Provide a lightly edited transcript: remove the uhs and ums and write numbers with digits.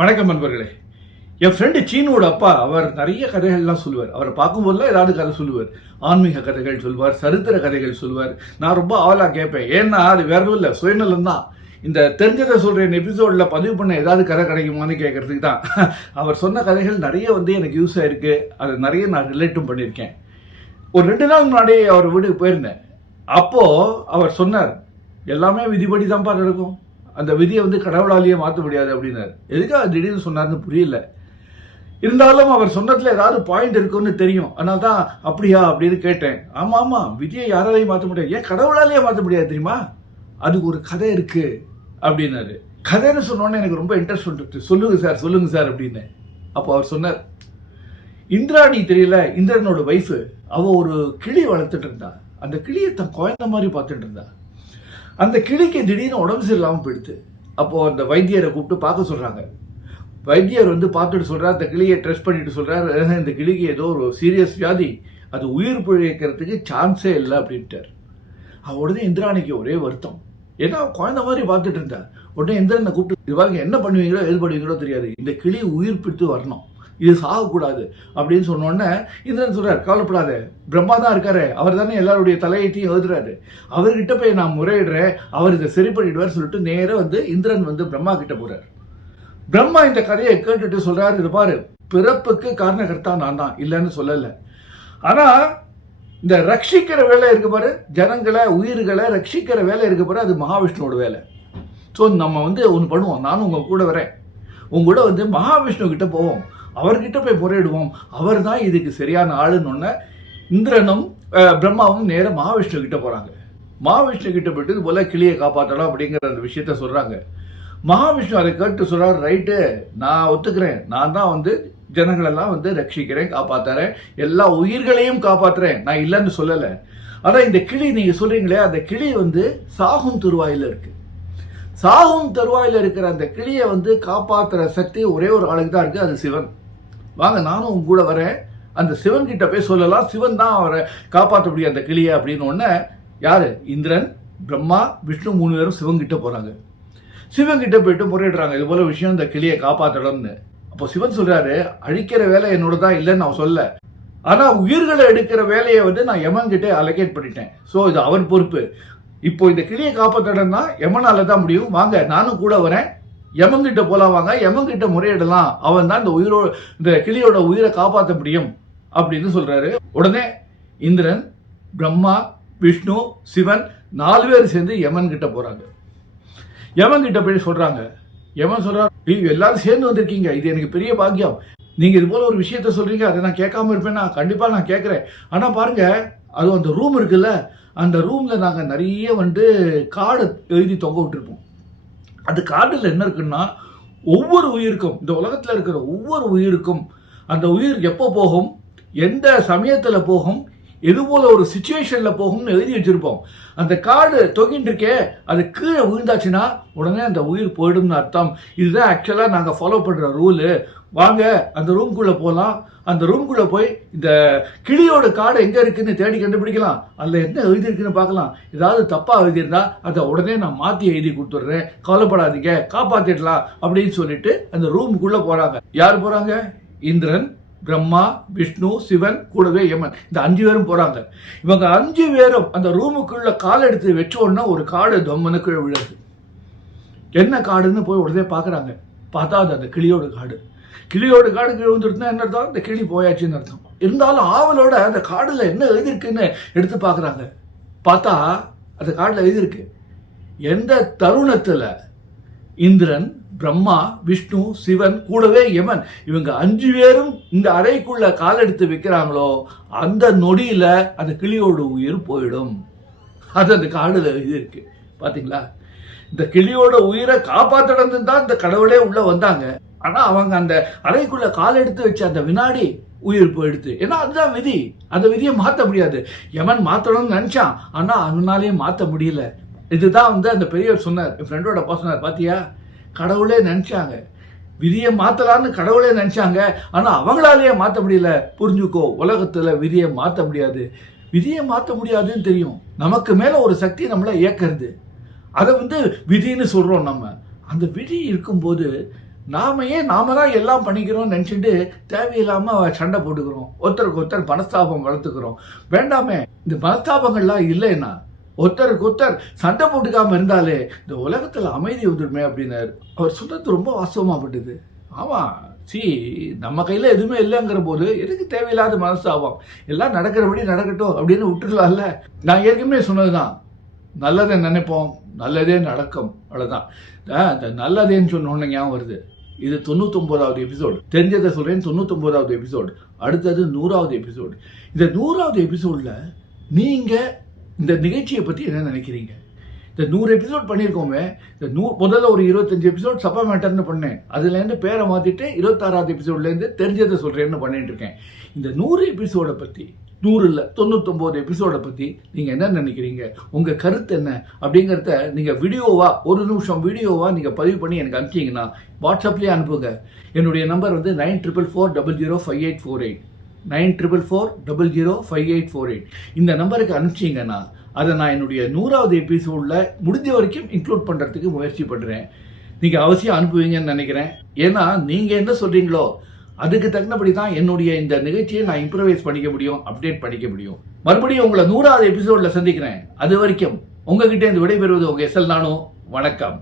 வணக்கம் நண்பர்களே. என் ஃப்ரெண்டு சீனோட அப்பா அவர் நிறைய கதைகள்லாம் சொல்லுவார். அவரை பார்க்கும்போதுலாம் ஏதாவது கதை சொல்லுவார். ஆன்மீக கதைகள் சொல்லுவார், சரித்திர கதைகள் சொல்லுவார். நான் ரொம்ப ஆவலாக கேட்பேன். ஏன்னா அது வேற இல்லை, சுயநலம் தான். இந்த தெரிஞ்சதை சொல்கிறேன் எபிசோடில் பதிவு பண்ண ஏதாவது கதை கிடைக்குமான்னு கேட்கறதுக்கு தான். அவர் சொன்ன கதைகள் நிறைய எனக்கு யூஸ் ஆயிருக்கு. அது நிறைய நான் ரிலேட்டும் பண்ணியிருக்கேன். ஒரு 2 நாள் முன்னாடி அவர் வீட்டுக்கு போயிருந்தேன். அப்போது அவர் சொன்னார், எல்லாமே விதிப்படி தான்ப்பா நடக்கும், அந்த விதியை கடவுளாலேயே மாற்ற முடியாது அப்படின்னாரு. எதுக்காக திடீர்னு சொன்னார்னு புரியல. இருந்தாலும் அவர் சொன்னதுல ஏதாவது பாயிண்ட் இருக்குன்னு தெரியும். அதனால தான் அப்படியா அப்படின்னு கேட்டேன். ஆமா விதியை யாராலையும் மாற்ற முடியாது, ஏன் கடவுளாலேயே மாற்ற முடியாது தெரியுமா, அதுக்கு ஒரு கதை இருக்கு அப்படின்னாரு. கதைன்னு சொன்னோன்னே எனக்கு ரொம்ப இன்ட்ரெஸ்ட் வந்துட்டு, சொல்லுங்க சார் அப்படின்னு. அப்போ அவர் சொன்னார், இந்திராணி தெரியல, இந்திரனோட வைஃபு, அவ ஒரு கிளி வளர்த்துட்டு இருந்தா. அந்த கிளியை தன் குழந்தை மாதிரி பார்த்துட்டு இருந்தா. அந்த கிளிக்கு திடீர்னு உடம்பு சரியில்லாமல் போயிடுது. அப்போது அந்த வைத்தியரை கூப்பிட்டு பார்க்க சொல்கிறாங்க. வைத்தியர் பார்த்துட்டு சொல்கிறார், அந்த கிளியை டெஸ்ட் பண்ணிட்டு சொல்கிறார், இந்த கிளிக்கு ஏதோ ஒரு சீரியஸ் வியாதி, அது உயிர் பிழைக்கிறதுக்கு சான்ஸே இல்லை அப்படின்ட்டார். உடனே இந்திராணிக்கு ஒரே வருத்தம். ஏன்னா குழந்தை மாதிரி பார்த்துட்டு இருந்தா. உடனே இந்திரனை கூப்பிட்டு, பாருங்க என்ன பண்ணுவீங்களோ எது பண்ணுவீங்களோ தெரியாது, இந்த கிளி உயிர் பிடித்து வரணும், இது சாகக்கூடாது அப்படின்னு சொன்னோடனே இந்திரன் சொல்றாரு, கவலைப்படாத, பிரம்மா தான் இருக்காரு, அவர் தானே எல்லாருடைய தலையைத்தையும் எழுதுறாரு, அவர்கிட்ட போய் நான் முறையிடுறேன், அவர் இதை சரி பண்ணிடுவார் சொல்லிட்டு நேரம் இந்திரன் பிரம்மா கிட்ட போறாரு. பிரம்மா இந்த கதையை கேட்டுட்டு சொல்றாரு, இது பாரு, பிறப்புக்கு காரணகர்த்தா நான் தான், இல்லைன்னு சொல்லலை. ஆனா இந்த ரட்சிக்கிற வேலை இருக்கு பாரு, ஜனங்களை உயிர்களை ரட்சிக்கிற வேலை இருக்கு பாரு, அது மகாவிஷ்ணுவோட வேலை. ஸோ நம்ம ஒன்று பண்ணுவோம், நானும் உங்க கூட வரேன், உங்க கூட மகாவிஷ்ணு கிட்ட போவோம், அவர்கிட்ட போய் முறையிடுவோம், அவர் தான் இதுக்கு சரியான ஆளுன்னு. இந்திரனும் பிரம்மாவும் நேரம் மகாவிஷ்ணு கிட்ட போறாங்க. மகாவிஷ்ணு கிட்ட போயிட்டு இது போல கிளியை காப்பாற்றலாம் அப்படிங்கிற அந்த விஷயத்த சொல்றாங்க. மகாவிஷ்ணு அதை கேட்டு சொல்றாரு, ரைட்டு, நான் ஒத்துக்கிறேன், நான் தான் ஜனங்களெல்லாம் ரட்சிக்கிறேன், காப்பாத்துறேன், எல்லா உயிர்களையும் காப்பாத்துறேன், நான் இல்லைன்னு சொல்லலை. ஆனா இந்த கிளி நீங்க சொல்றீங்களே, அந்த கிளி சாகும் தருவாயில இருக்கு. சாகும் தருவாயில இருக்கிற அந்த கிளியை காப்பாற்றுற சக்தி ஒரே ஒரு ஆளுக்கு தான் இருக்கு, அது சிவன். வாங்க நானும் உங்க கூட வரேன், அந்த சிவன் கிட்ட போய் சொல்லலாம், சிவன் தான் அவரை காப்பாற்ற முடியும் அந்த கிளியை அப்படின்னு. ஒன்று யாரு, இந்திரன், பிரம்மா, விஷ்ணு 3 பேரும் சிவன் கிட்ட போறாங்க. சிவன் கிட்ட போயிட்டு முறையிடுறாங்க, இது போல விஷயம், இந்த கிளியை காப்பாற்றணும்னு. அப்போ சிவன் சொல்றாரு, அழிக்கிற வேலை என்னோட தான், இல்லைன்னு நான் சொல்ல, ஆனா உயிர்களை எடுக்கிற வேலையை நான் யமன் கிட்ட அலோகேட் பண்ணிட்டேன். ஸோ இது அவர் பொறுப்பு. இப்போ இந்த கிளியை காப்பாற்றணும்னா யமனால தான் முடியும், வாங்க நானும் கூட வரேன், யமன்கிட்ட போலாம், வாங்க யமன்கிட்ட முறையிடலாம், அவன் தான் இந்த கிளியோட உயிரை காப்பாற்ற முடியும் அப்படின்னு சொல்றாரு. உடனே இந்திரன், பிரம்மா, விஷ்ணு, சிவன் 4 பேர் சேர்ந்து யமன் கிட்ட போறாங்க. யமன் கிட்ட போய் சொல்றாங்க, யமன் சொல்றாரு, எல்லாரும் சேர்ந்து வந்திருக்கீங்க, இது எனக்கு பெரிய பாக்கியம், நீங்க இது போல ஒரு விஷயத்த சொல்றீங்க, அதை நான் கேட்காம இருப்பேன்னா கண்டிப்பா நான் கேட்கிறேன். ஆனா பாருங்க, அது அந்த ரூம் இருக்குல்ல, அந்த ரூம்ல நாங்க நிறைய கார்டு எழுதி தொங்க விட்டுருப்போம். அந்த கார்டில் என்ன இருக்குன்னா, ஒவ்வொரு உயிருக்கும், இந்த உலகத்துல இருக்கிற ஒவ்வொரு உயிருக்கும், அந்த உயிர் எப்போ போகும், எந்த சமயத்துல போகும், எது போல ஒரு சிச்சுவேஷன்ல போகும்னு எழுதி வச்சிருப்போம். அந்த கார்டு தொங்கிட்டு இருக்கே, அது கீழே விழுந்தாச்சுன்னா உடனே அந்த உயிர் போயிடும்னு அர்த்தம். இதுதான் ஆக்சுவலா நாங்க ஃபாலோ பண்ற ரூலு. வாங்க அந்த ரூம்குள்ள போகலாம், அந்த ரூம்குள்ள போய் இந்த கிளியோட கார்டு எங்க இருக்குன்னு தேடி கண்டுபிடிக்கலாம், அதுல என்ன எழுதி இருக்குன்னு பார்க்கலாம், ஏதாவது தப்பா எழுதியிருந்தா அதை உடனே நான் மாத்தி எழுதி கொடுத்துட்றேன், கவலைப்படாதீங்க, காப்பாத்திடலாம் அப்படின்னு சொல்லிட்டு அந்த ரூமுக்குள்ள போறாங்க. யார் போறாங்க, இந்திரன், பிரம்மா, விஷ்ணு, சிவன், கூடவே யமன், இந்த 5 பேரும் போறாங்க. இவங்க 5 பேரும் அந்த ரூமுக்குள்ள கால் எடுத்து வச்ச உடனே ஒரு காடு தொம்மனுக்கு விழுது. என்ன காடுன்னு போய் உடனே பாக்குறாங்க. பார்த்தா அது அந்த கிளியோட காடு. கிளியோட காடு கீழே வந்துருந்தா என்ன அர்த்தம், இந்த கிளி போயாச்சுன்னு அர்த்தம். இருந்தாலும் ஆவலோட அந்த காடுல என்ன எழுதிருக்குன்னு எடுத்து பாக்குறாங்க. பார்த்தா அந்த காடுல எழுதிருக்கு, எந்த தருணத்துல இந்திரன், பிரம்மா, விஷ்ணு, சிவன், கூடவே யமன், இவங்க 5 பேரும் இந்த அறைக்குள்ள கால் எடுத்து வைக்கிறாங்களோ அந்த நொடியில அந்த கிளியோட உயிர் போயிடும். அது அந்த காடுல எழுதிருக்கு. பாத்தீங்களா, இந்த கிளியோட உயிரை காப்பாற்றணும் தான் இந்த கடவுளே உள்ள வந்தாங்க. ஆனா அவங்க அந்த அறைக்குள்ள கால் எடுத்து வச்ச அந்த வினாடி உயிர் போயிடுது. ஏன்னா அதுதான் விதி, அந்த விதியை மாற்ற முடியாது. யமன் மாற்றணும்னு நினைச்சான், ஆனா அவனாலேயே மாற்ற முடியல. இதுதான் அந்த பெரியவர் சொன்னார், என் ஃப்ரெண்டோட அப்பா சொன்னார், பாத்தியா, கடவுளே நினைச்சாங்க, விதியை மாத்தலான்னு கடவுளே நினைச்சாங்க, ஆனா அவங்களாலேயே மாற்ற முடியல. புரிஞ்சுக்கோ, உலகத்துல விதியை மாற்ற முடியாது. விதியை மாற்ற முடியாதுன்னு தெரியும், நமக்கு மேல ஒரு சக்தி நம்மளை இயக்கிறது, அதை விதின்னு சொல்றோம் நம்ம. அந்த விதி இருக்கும்போது நாம தான் எல்லாம் பண்ணிக்கிறோம் நினைச்சிட்டு தேவையில்லாம சண்டை போட்டுக்கிறோம், ஒருத்தருக்கு ஒருத்தர் மனஸ்தாபம் வளர்த்துக்கிறோம். வேண்டாமே, இந்த மனஸ்தாபங்கள்லாம் இல்லைன்னா ஒருத்தருக்கு ஒருத்தர் சண்டை போட்டுக்காம இருந்தாலே இந்த உலகத்துல அமைதி வந்துடுமே அப்படின்னாரு. அவர் சொன்னது ரொம்ப வாஸ்தவமாப்பட்டது. ஆமா, நம்ம கையில எதுவுமே இல்லைங்கிற போது எதுக்கு தேவையில்லாத மனஸ்தாபம், எல்லாம் நடக்கிறபடி நடக்கட்டும் அப்படின்னு விட்டுருலாம்ல. நான் ஏற்கனவே சொன்னதுதான், நல்லதை நினைப்போம், நல்லதே நடக்கும், அவ்வளவுதான். இந்த நல்லதேன்னு சொன்னோன்னு ஞாபகம் வருது, இது 99வது எபிசோடு. தெரிஞ்சதை சொல்றேன், 99வது எபிசோடு. அடுத்தது 100வது எபிசோடு. இந்த 100வது எபிசோட்ல நீங்க இந்த நிகழ்ச்சியை பத்தி என்ன நினைக்கிறீங்க? இந்த 100 எபிசோட் பண்ணியிருக்கோமே, இந்த முதல்ல ஒரு 25 எபிசோட் சப்பா மேட்டர்னு பண்ணேன், அதுலேருந்து பேரை மாற்றிட்டு 26வது எபிசோட்லேருந்து தெரிஞ்சதை சொல்கிறேன்னு பண்ணிட்டு இருக்கேன். இந்த 100 எபிசோடை பற்றி, 100 இல்லை 99 எபிசோடை பற்றி நீங்கள் என்ன நினைக்கிறீங்க? உங்கள் கருத்து என்ன அப்படிங்கிறத நீங்கள் வீடியோவாக, 1 நிமிஷம் வீடியோவாக நீங்கள் பதிவு பண்ணி எனக்கு அனுப்பிச்சிங்கன்னா வாட்ஸ்அப்லேயே அனுப்புங்க. என்னுடைய நம்பர் வந்து 9444005848, 9444005848. இந்த நம்பருக்கு அனுப்பிச்சிங்கன்னா அதை நான் என்னுடைய 100வது எபிசோடில் முடிஞ்ச வரைக்கும் இன்க்ளூட் பண்ணுறதுக்கு முயற்சி பண்ணுறேன். நீங்கள் அவசியம் அனுப்புவீங்கன்னு நினைக்கிறேன். ஏன்னா நீங்கள் என்ன சொல்கிறீங்களோ அதுக்கு தகுந்தபடி தான் என்னுடைய இந்த நிகழ்ச்சியை நான் இம்ப்ரவைஸ் பண்ணிக்க முடியும், அப்டேட் பண்ணிக்க முடியும். மறுபடியும் உங்களை 100வது எபிசோடில் சந்திக்கிறேன். அது வரைக்கும் உங்ககிட்ட இருந்து விடைபெறுவது உங்கள் SL நானு. வணக்கம்.